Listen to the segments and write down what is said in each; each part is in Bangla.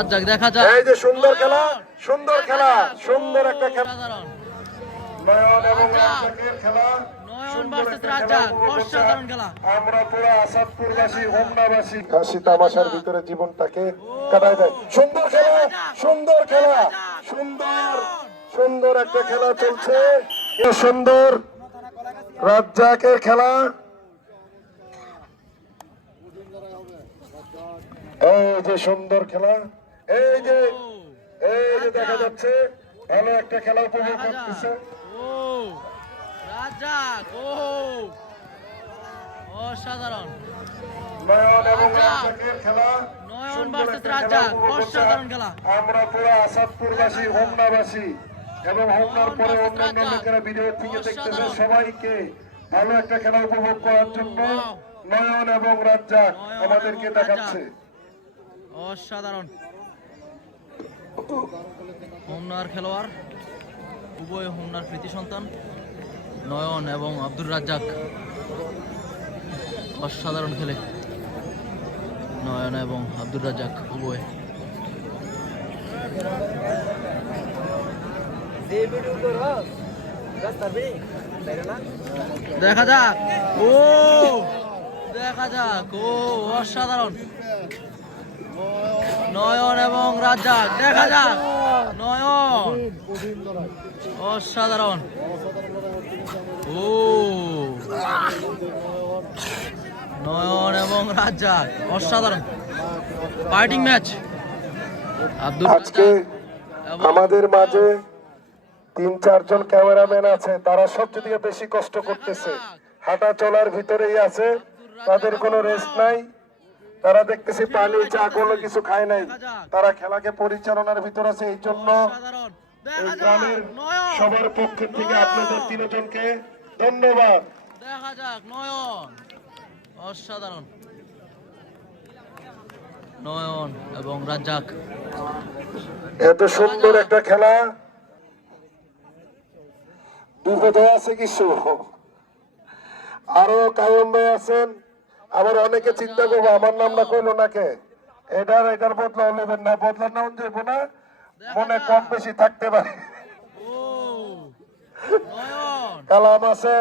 রাজ্জাক দেখা যাক। এই যে সুন্দর খেলা সুন্দর খেলা সুন্দর একটা খেলা। নয়ন এবং। রাজ্জাকের খেলা ভিতরে জীবনটাকে কাটায় দেয়। সুন্দর খেলা সুন্দর খেলা। সুন্দর সুন্দর একটা খেলা চলছে। সুন্দর রাজ্জাকের খেলা। এই যে সুন্দর খেলা। এই যে এই যে দেখা যাচ্ছে ভালো একটা খেলা উপভোগ করতেছে। ও অসাধারণ। নয়ন এবং। খেলা। নয়ন। অসাধারণ খেলা। আমরা পুরো আসাদপুরবাসী হোমনাবাসী এবং হোমনার পরে অন্যান্য লোকেরা ভিডিও থেকে দেখতেছে সবাইকে ভালো একটা খেলা উপভোগ করার জন্য নয়ন এবং রাজ্জাক আমাদেরকে দেখাচ্ছে। অসাধারণ। হোমনার খেলোয়াড়, উভয় হোমনার কৃতি সন্তান, নয়ন এবং আব্দুর রাজ্জাক। অসাধারণ খেলে নয়ন এবং আব্দুর রাজ্জাক উভয়। দেখা যাক। ও, দেখা যাক। ও, অসাধারণ। নয়ন এবং রাজ্জাক দেখা যাক। নয়ন। অসাধারণ। ও। নয়ন এবং রাজ্জাক অসাধারণ। ফাইটিং ম্যাচ আজকে আমাদের মাঝে তিন চারজন ক্যামেরাম্যান আছে তারা সবচেয়ে বেশি কষ্ট করতেছে। হাঁটা চলার ভিতরেই আছে তাদের কোনো রেস্ট নাই। তারা দেখতেছি পানি চা কোনো কিছু খায় নাই। তারা খেলাকে পরিচালনার ভিতর আছে এই জন্য গ্রামের সবার পক্ষের থেকে আপনাদের তিনজনকে ধন্যবাদ। দেখা যাক নয়ন। অসাধারণ। নয়ন এবং রাজ্জাক। এত সুন্দর একটা খেলা। বিপদে আছে কিছু? আরও কায়ম ভাই আছেন? আবার অনেকে চিন্তা করব, আমার নাম না কইলো নাকে এটার এটার বদলা নেবেন না, বদলা নাম যাব না, মনে কম বেশি থাকতে পারে। কালাম আছে?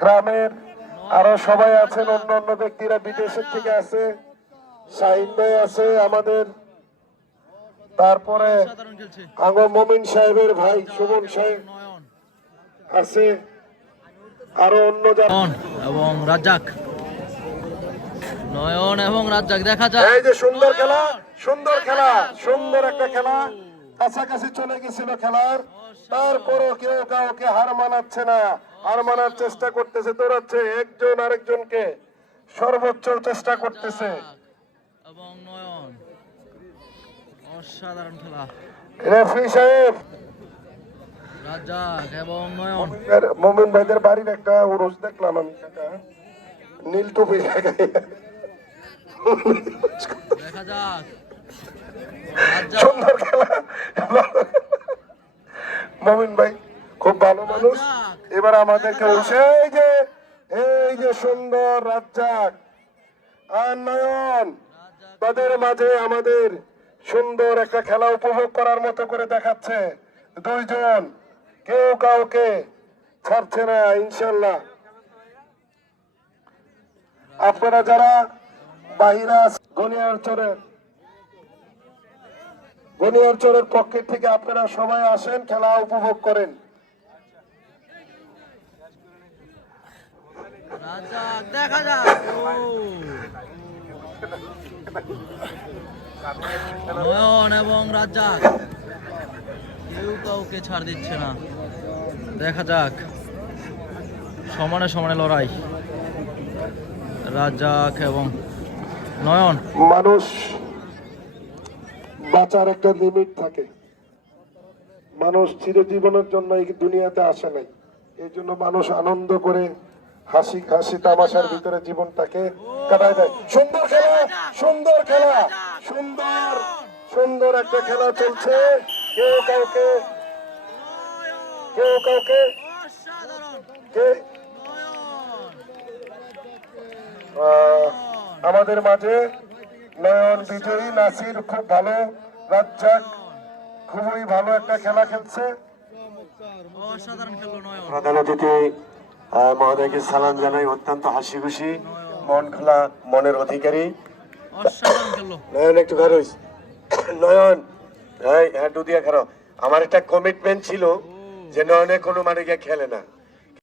গ্রামের আরও সবাই আছেন, অন্য অন্য ব্যক্তিরা বিদেশের থেকে আছে। শাহিন ভাই আছে আমাদের। তারপরে আঙ্গ মমিন সাহেবের ভাই, সুমন সাহেব আছে। আরও অন্য এবং রাজ্জাক। নয়ন এবং রাজ্জাক দেখা যাক। এই যে সুন্দর খেলা সুন্দর খেলা সুন্দর একটা খেলা। কাছাকাছি চলে গেছিল খেলার। তারপরও কেউ কাউকে হার মানাচ্ছে না। হার মানার চেষ্টা করতেছে দৌড়াচ্ছে। একজন আরেকজনকে সর্বোচ্চ চেষ্টা করতেছে। এবং নয়ন অসাধারণ খেলা। রেফরি সাহেব মোমিন ভাইদের বাড়ির একটা উরস দেখলাম আমি নীল টুপি দেখা যাক। সুন্দর খেলা। মমিন ভাই খুব ভালো মানুষ। এবার আমাদেরকে এই যে এই যে সুন্দর রাজ্জাক আর নয়ন। তাদের মাঝে আমাদের সুন্দর একটা খেলা উপভোগ করার মতো করে দেখাচ্ছে দুইজন। কেউ কাউকে ছাড়ছে না, ইনশাল্লাহ। আপনারা যারা বাহিরা গনিয়ার চরের গনিয়ার চরের পক্ষের থেকে আপনারা সবাই আসেন, খেলা উপভোগ করেন। এবং রাজ্জাক কেউ কাউকে ছাড় দিচ্ছে না। দেখা যাক। সমানে সমানে লড়াই। রাজ্জাক এবং নয়ন। মানুষ বাঁচার একটা লিমিট থাকে। মানুষ চিরজীবনের জন্য এই দুনিয়াতে আসে নাই। এই জন্য মানুষ আনন্দ করে হাসি হাসি, তামাশার ভিতরে জীবনটাকে কাটায় দেয়। সুন্দর খেলা সুন্দর খেলা, সুন্দর সুন্দর একটা খেলা চলছে। কেউ কাউকে কেউ কাউকে আমাদের মাঝে নয়ন বিজয়ী নাসির খুব ভালো। রাজ্জাক খুবই ভালো একটা খেলা খেলছে। প্রধান অতিথি মহোদয়কে সালাম জানাই অত্যন্ত হাসি খুশি মন খোলা মনের অধিকারী। নয়ন একটু খারো হইস। নয়ন হ্যাঁ হ্যাঁ দুদিয়া খারো আমার একটা কমিটমেন্ট ছিল। যে নয়নে কোনো মানে গিয়ে খেলে না।